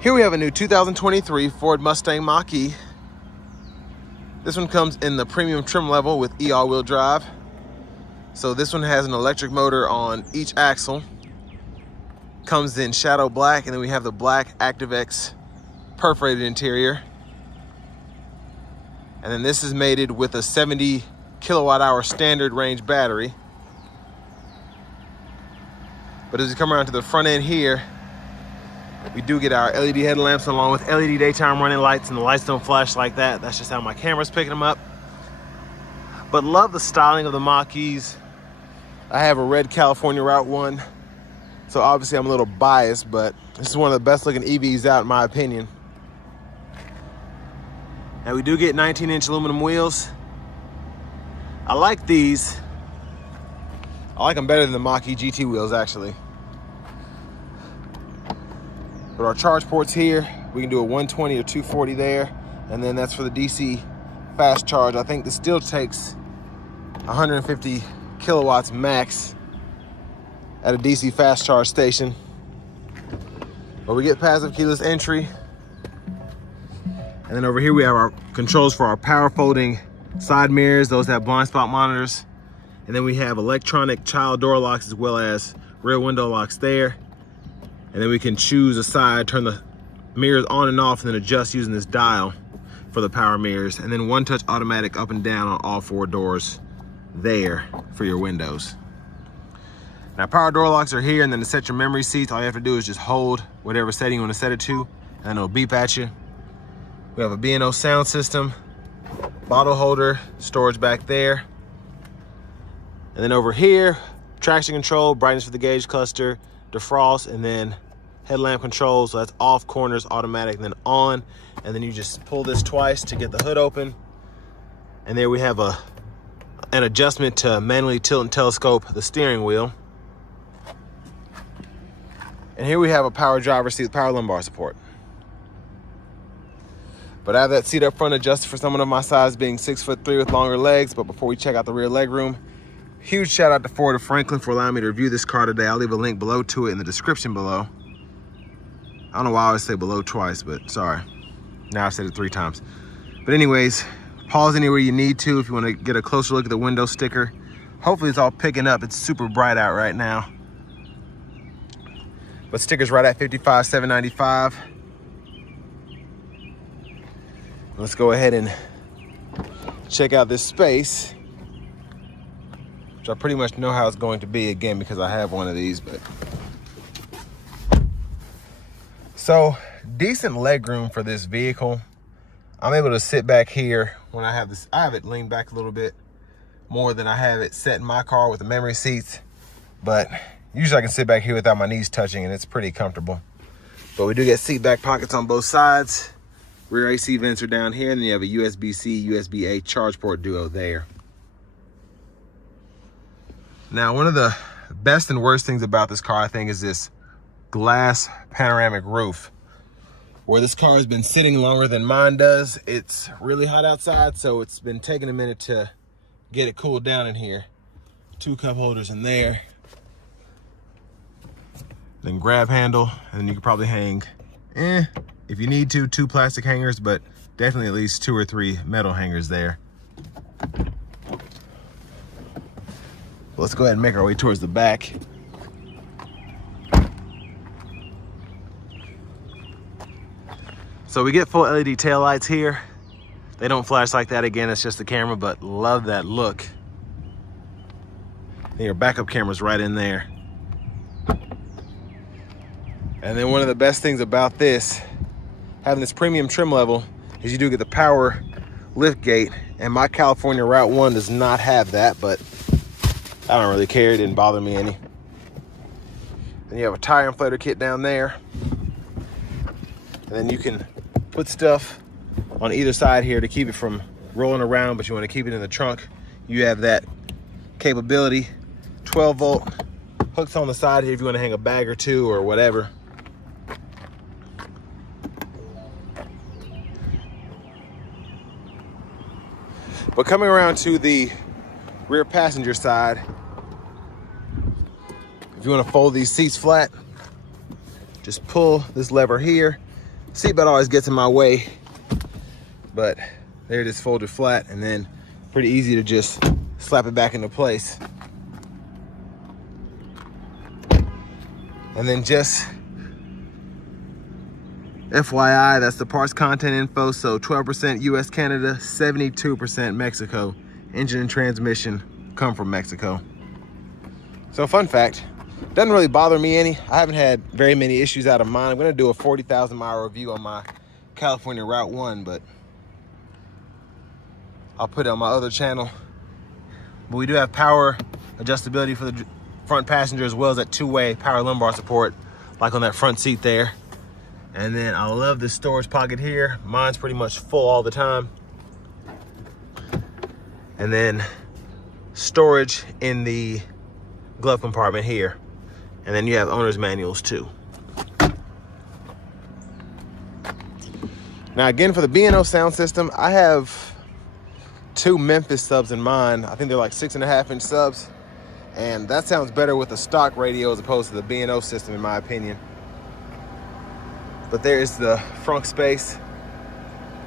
Here we have a new 2023 Ford Mustang Mach-E. This one comes in the premium trim level with all-wheel drive. So this one has an electric motor on each axle. Comes in shadow black, and then we have the black ActiveX perforated interior. And then this is mated with a 70 kilowatt hour standard range battery. But as you come around to the front end here, we do get our LED headlamps along with LED daytime running lights, and the lights don't flash like that. That's just how my camera's picking them up. But love the styling of the Mach-E's. I have a red California Route 1, so obviously I'm a little biased, but this is one of the best looking EVs out in my opinion. And we do get 19-inch aluminum wheels. I like these. I like them better than the Mach-E GT wheels actually. But our charge ports here, we can do a 120 or 240 there, and then that's for the DC fast charge. I think this still takes 150 kilowatts max at a DC fast charge station. But we get passive keyless entry. And then over here we have our controls for our power folding side mirrors. Those have blind spot monitors. And then we have electronic child door locks as well as rear window locks there. And then we can choose a side, turn the mirrors on and off, and then adjust using this dial for the power mirrors. And then one touch automatic up and down on all four doors there for your windows. Now power door locks are here, and then to set your memory seats, all you have to do is just hold whatever setting you want to set it to, and it'll beep at you. We have a B&O sound system, bottle holder, storage back there. And then over here, traction control, brightness for the gauge cluster, defrost, and then headlamp control. So that's off, corners, automatic, and then on. And then you just pull this twice to get the hood open. And there we have an adjustment to manually tilt and telescope the steering wheel. And here we have a power driver's seat with power lumbar support. But I have that seat up front adjusted for someone of my size, being 6'3" with longer legs. But before we check out the rear leg room, huge shout out to Ford of Franklin for allowing me to review this car today. I'll leave a link below to it in the description below. I don't know why I always say below twice, but sorry. Now I've said it 3 times. But anyways, pause anywhere you need to if you want to get a closer look at the window sticker. Hopefully it's all picking up. It's super bright out right now. But sticker's right at $55,795. Let's go ahead and check out this space, which I pretty much know how it's going to be again because I have one of these. But so decent leg room for this vehicle. I'm able to sit back here when I have this. I have it leaned back a little bit more than I have it set in my car with the memory seats, but usually I can sit back here without my knees touching, and it's pretty comfortable. But we do get seat back pockets on both sides. Rear AC vents are down here, and then you have a USB-C, USB-A charge port duo there. Now, one of the best and worst things about this car, I think, is this glass panoramic roof. Where this car has been sitting longer than mine does, it's really hot outside, so it's been taking a minute to get it cooled down in here. 2 cup holders in there. Then grab handle, and then you could probably hang, if you need to, 2 plastic hangers, but definitely at least 2 or 3 metal hangers there. Let's go ahead and make our way towards the back. So we get full LED taillights here. They don't flash like that, again, it's just the camera, but love that look. And your backup camera's right in there. And then one of the best things about this, having this premium trim level, is you do get the power lift gate, and my California Route 1 does not have that, but I don't really care, it didn't bother me any. Then you have a tire inflator kit down there. And then you can put stuff on either side here to keep it from rolling around, but you want to keep it in the trunk. You have that capability. 12 volt hooks on the side here if you want to hang a bag or 2 or whatever. But coming around to the rear passenger side, if you want to fold these seats flat, just pull this lever here, Seatbelt always gets in my way, but there it is, folded flat, and then pretty easy to just slap it back into place. And then just FYI, that's the parts content info. So 12% US, Canada, 72% Mexico. Engine and transmission come from Mexico. So fun fact, doesn't really bother me any. I haven't had very many issues out of mine. I'm gonna do a 40,000 mile review on my California Route 1, but I'll put it on my other channel. But we do have power adjustability for the front passenger, as well as that two-way power lumbar support, like on that front seat there. And then I love this storage pocket here. Mine's pretty much full all the time. And then storage in the glove compartment here. And then you have owner's manuals too. Now again, for the B&O sound system, I have 2 Memphis subs in mine. I think they're like 6.5-inch subs. And that sounds better with a stock radio as opposed to the B&O system, in my opinion. But there is the front space.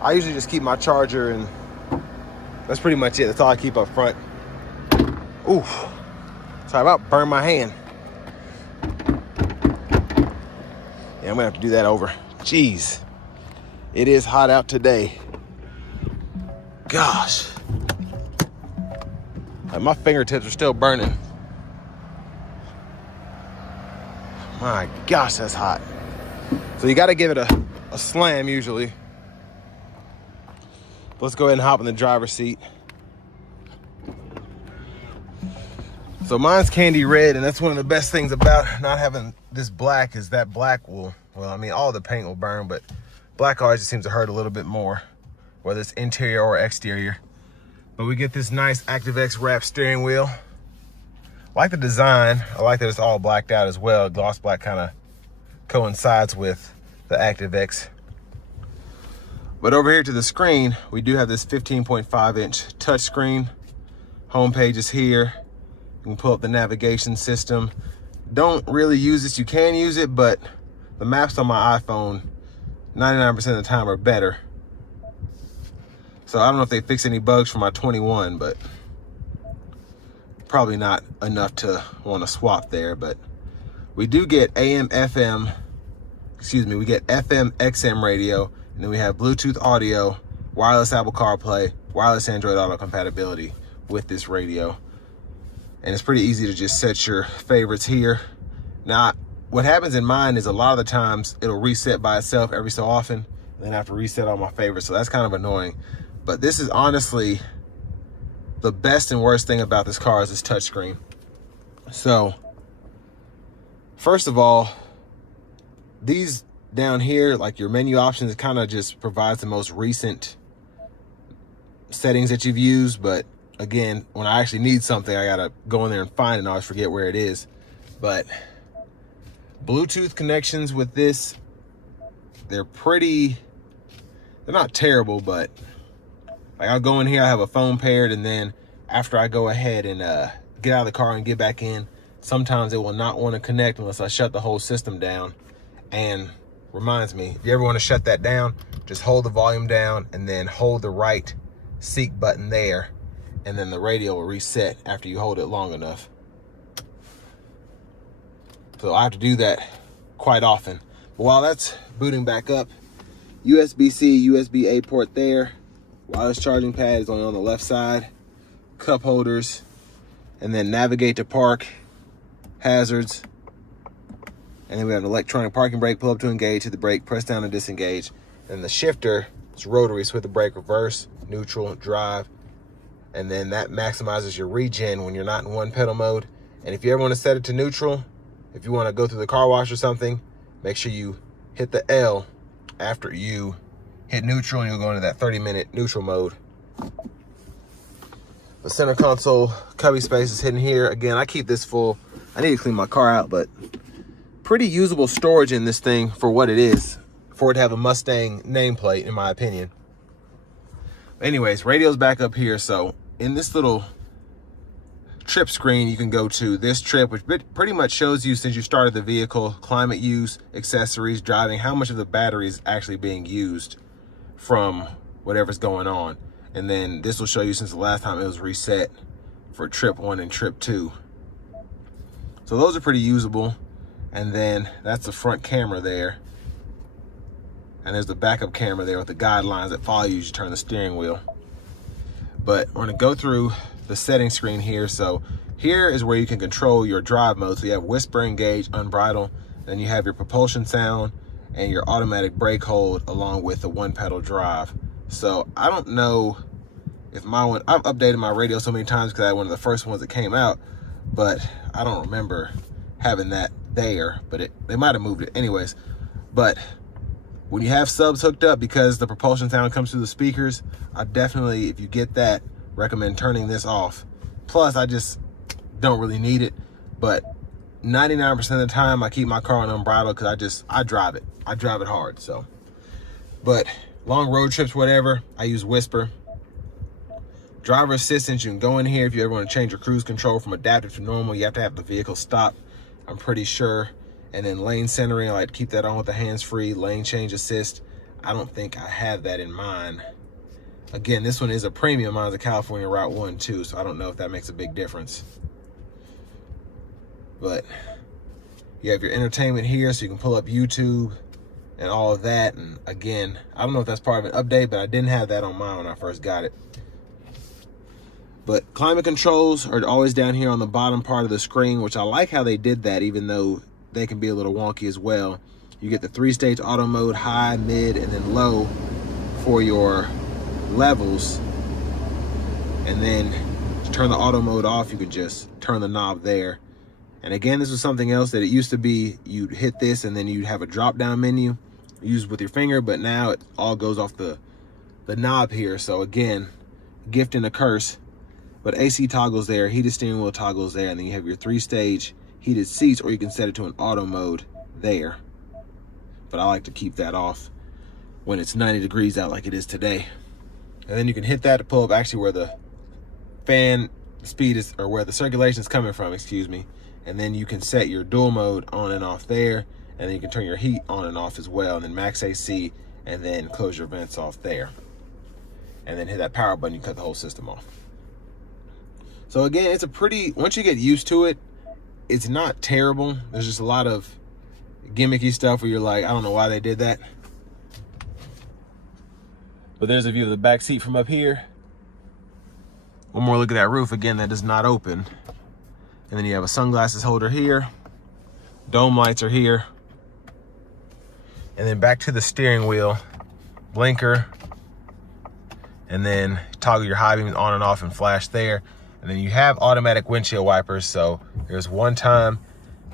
I usually just keep my charger, and that's pretty much it. That's all I keep up front. Ooh, sorry about burn my hand. Yeah, I'm gonna have to do that over. Jeez, it is hot out today. Gosh, like my fingertips are still burning. My gosh, that's hot. So you gotta give it a slam usually. Let's go ahead and hop in the driver's seat. So mine's candy red, and that's one of the best things about not having this black, is that black will, well, I mean, all the paint will burn, but black always just seems to hurt a little bit more, whether it's interior or exterior. But we get this nice ActiveX wrap steering wheel. I like the design. I like that it's all blacked out as well. Gloss black kind of coincides with the ActiveX. But over here to the screen, we do have this 15.5-inch touchscreen. Homepage is here. You can pull up the navigation system. Don't really use this. You can use it, but the maps on my iPhone 99% of the time are better. So I don't know if they fix any bugs for my 21, but probably not enough to want to swap there. But we do get we get FM, XM radio, and then we have Bluetooth audio, wireless Apple CarPlay, wireless Android Auto compatibility with this radio. And it's pretty easy to just set your favorites here. Now, what happens in mine is a lot of the times it'll reset by itself every so often, and then I have to reset all my favorites, so that's kind of annoying. But this is honestly the best and worst thing about this car is this touchscreen. So, first of all, these down here, like your menu options, it kind of just provides the most recent settings that you've used. But again, when I actually need something, I gotta go in there and find it, and I always forget where it is. But Bluetooth connections with this, they're not terrible, but like I'll go in here, I have a phone paired, and then after I go ahead and get out of the car and get back in, sometimes it will not want to connect unless I shut the whole system down. And reminds me, if you ever want to shut that down, just hold the volume down and then hold the right seek button there, and then the radio will reset after you hold it long enough. So I have to do that quite often. But while that's booting back up, USB-C, USB-A port there. Wireless charging pad is only on the left side. Cup holders, and then navigate to park, hazards, and then we have an electronic parking brake. Pull up to engage, hit the brake, press down to disengage. And the shifter is rotary, so hit the brake, reverse, neutral, drive, and then that maximizes your regen when you're not in one pedal mode. And if you ever want to set it to neutral, if you want to go through the car wash or something, make sure you hit the L after you hit neutral, and you'll go into that 30-minute neutral mode. The center console cubby space is hidden here. Again, I keep this full. I need to clean my car out, but pretty usable storage in this thing for what it is, for it to have a Mustang nameplate, in my opinion. Anyways, radio's back up here. So in this little trip screen, you can go to this trip, which pretty much shows you since you started the vehicle, climate use, accessories, driving, how much of the battery is actually being used from whatever's going on. And then this will show you since the last time it was reset for trip 1 and trip 2. So those are pretty usable. And then that's the front camera there. And there's the backup camera there with the guidelines that follow you as you turn the steering wheel. But we're gonna go through the settings screen here. So here is where you can control your drive mode. So you have whisper, engage, unbridle. Then you have your propulsion sound and your automatic brake hold along with the 1-pedal drive. So I don't know if my one, I've updated my radio so many times because I had one of the first ones that came out, but I don't remember having that there, but they might have moved it anyways. But when you have subs hooked up, because the propulsion sound comes through the speakers, I definitely, if you get that, recommend turning this off. Plus, I just don't really need it, but 99% of the time I keep my car on unbridled because I drive it hard. So, but long road trips, whatever, I use whisper. Driver assistance, you can go in here if you ever want to change your cruise control from adaptive to normal. You have to have the vehicle stop, I'm pretty sure. And then lane centering, I like to keep that on with the hands-free. Lane change assist, I don't think I have that in mine. Again, this one is a premium. Mine's a California Route 1 too, so I don't know if that makes a big difference. But you have your entertainment here, so you can pull up YouTube and all of that. And again, I don't know if that's part of an update, but I didn't have that on mine when I first got it. But climate controls are always down here on the bottom part of the screen, which I like how they did that, even though they can be a little wonky as well. You get the 3-stage auto mode, high, mid, and then low for your levels. And then to turn the auto mode off, you can just turn the knob there. And again, this was something else that it used to be, you'd hit this and then you'd have a drop down menu, use with your finger, but now it all goes off the knob here. So again, gift and a curse. But AC toggles there, heated steering wheel toggles there, and then you have your 3-stage heated seats, or you can set it to an auto mode there. But I like to keep that off when it's 90 degrees out like it is today. And then you can hit that to pull up actually where the fan speed is, or where the circulation is coming from, excuse me. And then you can set your dual mode on and off there, and then you can turn your heat on and off as well, and then max AC, and then close your vents off there. And then hit that power button, you cut the whole system off. So again, it's a pretty, once you get used to it, it's not terrible. There's just a lot of gimmicky stuff where you're like, I don't know why they did that. But there's a view of the back seat from up here. One more look at that roof. Again, that does not open. And then you have a sunglasses holder here. Dome lights are here. And then back to the steering wheel, blinker, and then toggle your high beams on and off and flash there. And then you have automatic windshield wipers. So there's one time,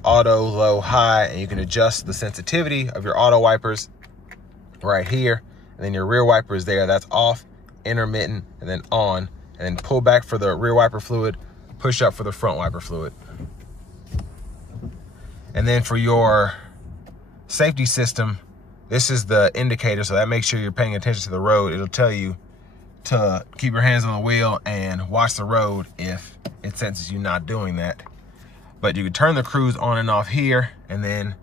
auto, low, high, and you can adjust the sensitivity of your auto wipers right here. And then your rear wiper is there, that's off, intermittent, and then on. And then pull back for the rear wiper fluid, push up for the front wiper fluid. And then for your safety system, this is the indicator, so that makes sure you're paying attention to the road. It'll tell you to keep your hands on the wheel and watch the road if it senses you not doing that. But you can turn the cruise on and off here, and then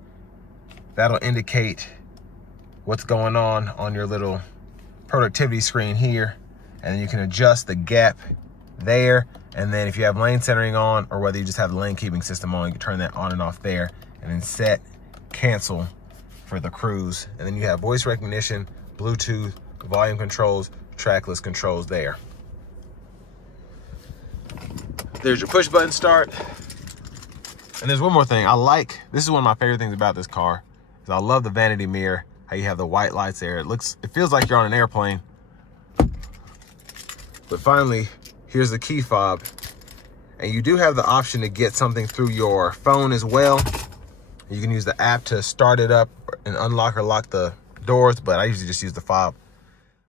that'll indicate what's going on your little productivity screen here. And then you can adjust the gap there. And then if you have lane centering on, or whether you just have the lane keeping system on, you can turn that on and off there, and then set cancel for the cruise. And then you have voice recognition, Bluetooth, volume controls, trackless controls there. There's your push button start. And there's one more thing. This is one of my favorite things about this car, is I love the vanity mirror, how you have the white lights there. It feels like you're on an airplane. But finally, here's the key fob. And you do have the option to get something through your phone as well. You can use the app to start it up and unlock or lock the doors, but I usually just use the fob.